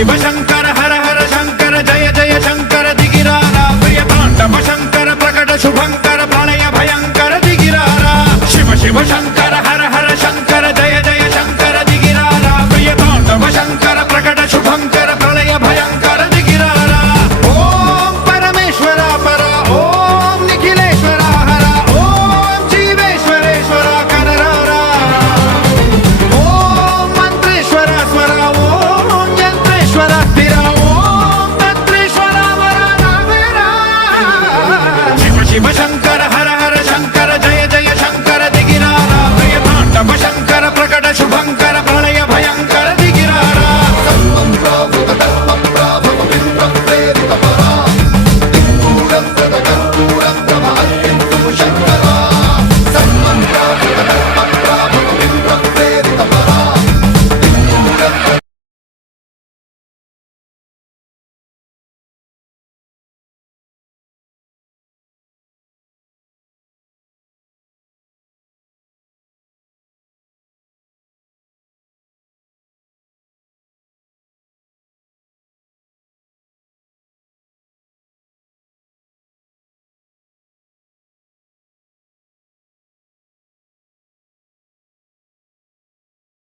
शिव शंकर हर हर शंकर जय जय शंकर दिगिरारा प्रिय तांडव शंकर प्रकट शुभंकर प्रलय भयंकर दिगिरारा शिव शिव शंकर